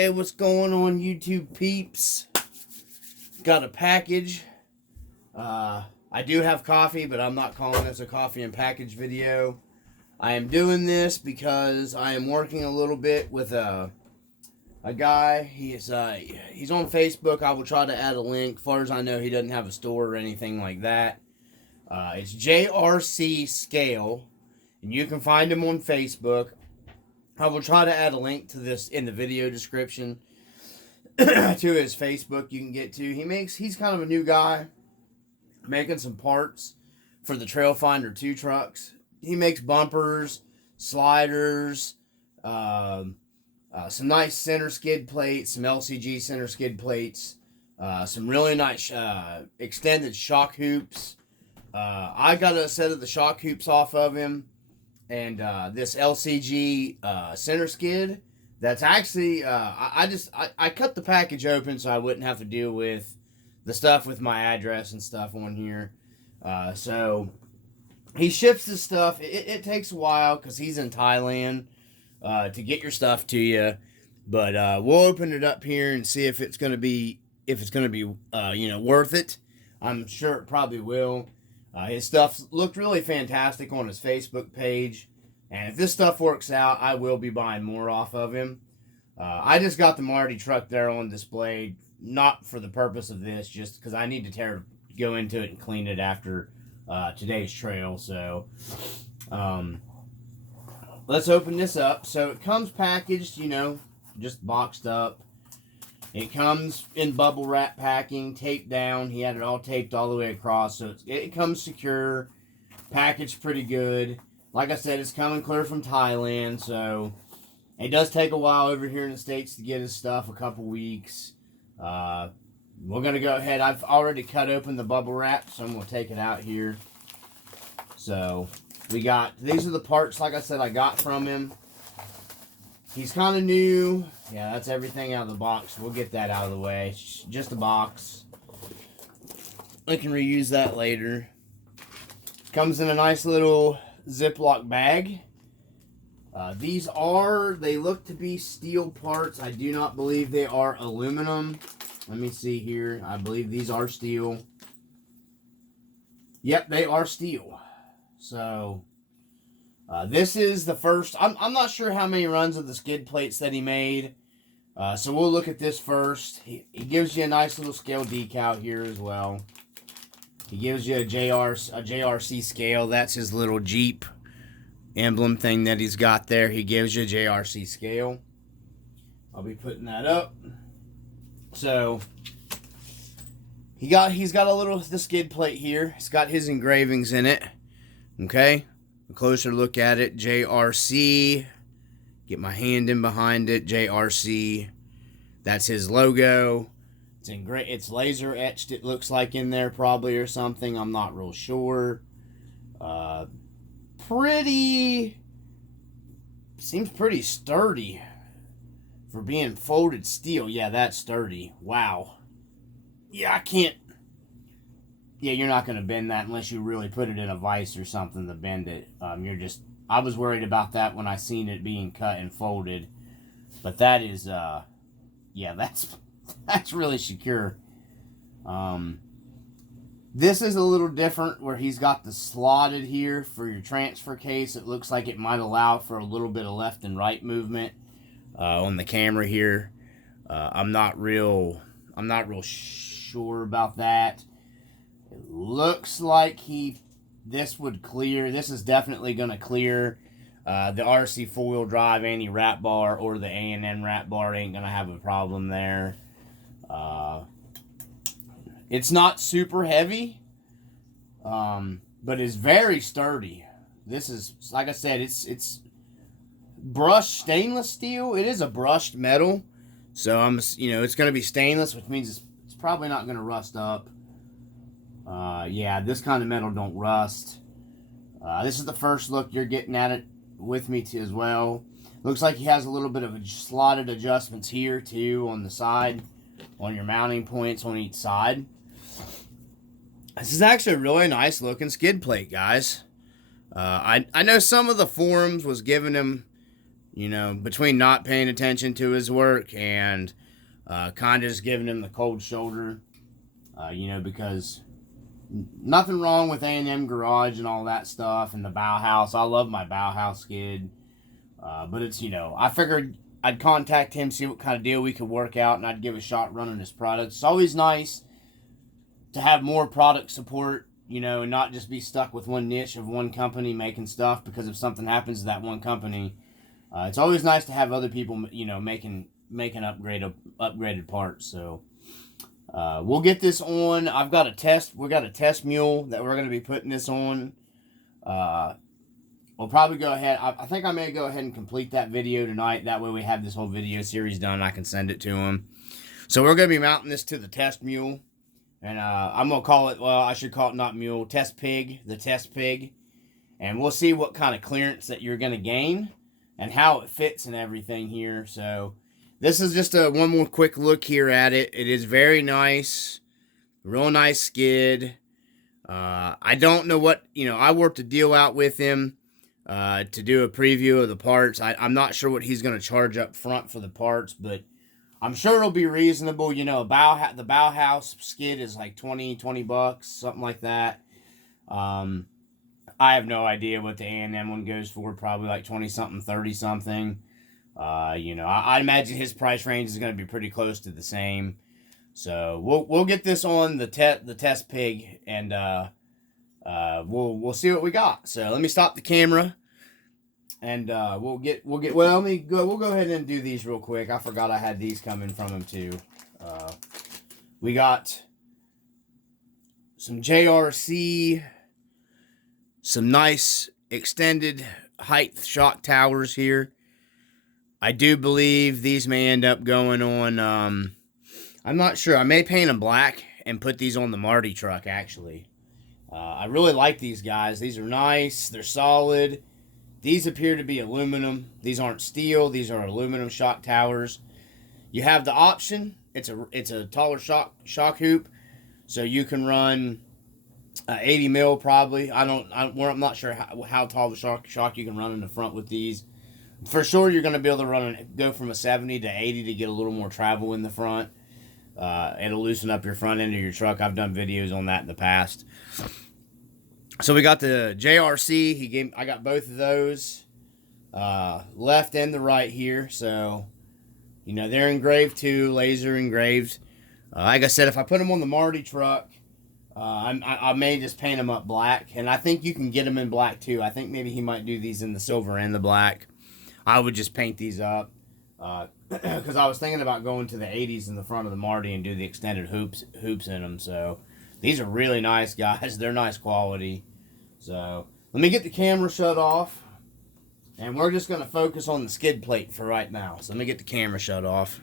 Okay, what's going on, YouTube peeps? Got a package. I do have coffee, but I'm not calling this a coffee and package video. I am doing this because I am working a little bit with a guy. He's on Facebook. I will try to add a link. As far as I know, he doesn't have a store or anything like that. It's JRC Scale, and you can find him on Facebook. I will try to add a link to this in the video description to his Facebook you can get to. He's kind of a new guy making some parts for the Trailfinder 2 trucks. He makes bumpers, sliders, some nice center skid plates, some LCG center skid plates, some really nice extended shock hoops. I got a set of the shock hoops off of him. And this LCG center skid, that's actually, I cut the package open so I wouldn't have to deal with the stuff with my address and stuff on here. So he ships this stuff. It takes a while because he's in Thailand to get your stuff to you. But we'll open it up here and see if it's going to be, worth it. I'm sure it probably will. His stuff looked really fantastic on his Facebook page. And if this stuff works out, I will be buying more off of him. I just got the Marty truck there on display, not for the purpose of this, just because I need to go into it and clean it after today's trail. So, let's open this up. So it comes packaged, just boxed up. It comes in bubble wrap packing, taped down. He had it all taped all the way across, so it comes secure, packaged pretty good. Like I said, it's coming clear from Thailand, so it does take a while over here in the States to get his stuff, a couple weeks. We're going to go ahead. I've already cut open the bubble wrap, so I'm going to take it out here. So these are the parts, like I said, I got from him. He's kind of new. Yeah, that's everything out of the box. We'll get that out of the way. It's just a box. I can reuse that later. Comes in a nice little Ziploc bag. They look to be steel parts. I do not believe they are aluminum. Let me see here. I believe these are steel. Yep, they are steel. So this is the first. I'm not sure how many runs of the skid plates that he made. So we'll look at this first. He gives you a nice little scale decal here as well. He gives you a JRC scale. That's his little Jeep emblem thing that he's got there. He gives you a JRC scale. I'll be putting that up. So he's got the skid plate here. It's got his engravings in it. Okay. A closer look at it, JRC. Get my hand in behind it, JRC. That's his logo. It's laser etched, it looks like, in there probably, or something. I'm not real sure. Seems pretty sturdy for being folded steel. Yeah, that's sturdy. Wow. Yeah, you're not going to bend that unless you really put it in a vise or something to bend it. I was worried about that when I seen it being cut and folded. But that is, that's really secure. This is a little different where he's got the slotted here for your transfer case. It looks like it might allow for a little bit of left and right movement on the camera here. I'm not real sure about that. It looks like this would clear. This is definitely going to clear the RC 4-wheel drive anti-wrap bar, or the A&N wrap bar ain't going to have a problem there. It's not super heavy, but it's very sturdy. This is, like I said, it's brushed stainless steel. It is a brushed metal, so it's going to be stainless, which means it's probably not going to rust up. Yeah, this kind of metal don't rust. This is the first look you're getting at it with me too as well. Looks like he has a little bit of slotted adjustments here too on the side, on your mounting points on each side. This is actually a really nice looking skid plate, guys. I know some of the forums was giving him, you know, between not paying attention to his work and kind of just giving him the cold shoulder, you know, because nothing wrong with A&M Garage and all that stuff and the Bauhaus. I love my Bauhaus skid. But it's, you know, I figured I'd contact him, see what kind of deal we could work out, and I'd give a shot running his product. It's always nice to have more product support, you know, and not just be stuck with one niche of one company making stuff, because if something happens to that one company, it's always nice to have other people, you know, making upgraded parts. So we'll get this on. We got a test mule that we're going to be putting this on. We'll probably go ahead. I think I may go ahead and complete that video tonight. That way we have this whole video series done and I can send it to him. So we're going to be mounting this to the test mule. And I'm going to call it, well, I should call it not mule, test pig, the test pig. And we'll see what kind of clearance that you're going to gain and how it fits and everything here. So this is just one more quick look here at it. It is very nice. Real nice skid. I don't know what, you know, I worked a deal out with him to do a preview of the parts. I'm not sure what he's going to charge up front for the parts, but I'm sure it'll be reasonable. You know, the Bauhaus skid is like 20 bucks, something like that. I have no idea what the A&M one goes for. Probably like 20-something, 30-something. You know, I imagine his price range is going to be pretty close to the same. So we'll get this on the test pig, and we'll see what we got. So let me stop the camera, and we'll go ahead and do these real quick. I forgot I had these coming from him too. We got some JRC, some nice extended height shock towers here. I do believe these may end up going on, I'm not sure. I may paint them black and put these on the Marty truck, actually. I really like these guys. These are nice. They're solid. These appear to be aluminum. These aren't steel. These are aluminum shock towers. You have the option. It's a taller shock hoop, so you can run 80 mil probably. I'm not sure how tall the shock you can run in the front with these. For sure, you're going to be able to go from a 70 to 80 to get a little more travel in the front. It'll loosen up your front end of your truck. I've done videos on that in the past. So we got the JRC. I got both of those, left and the right here. So, you know, they're engraved too, laser engraved. Like I said, if I put them on the Marty truck, I may just paint them up black. And I think you can get them in black too. I think maybe he might do these in the silver and the black. I would just paint these up, because I was thinking about going to the 80s in the front of the Marty and do the extended hoops in them. So these are really nice, guys. They're nice quality. So let me get the camera shut off, and we're just going to focus on the skid plate for right now. So let me get the camera shut off.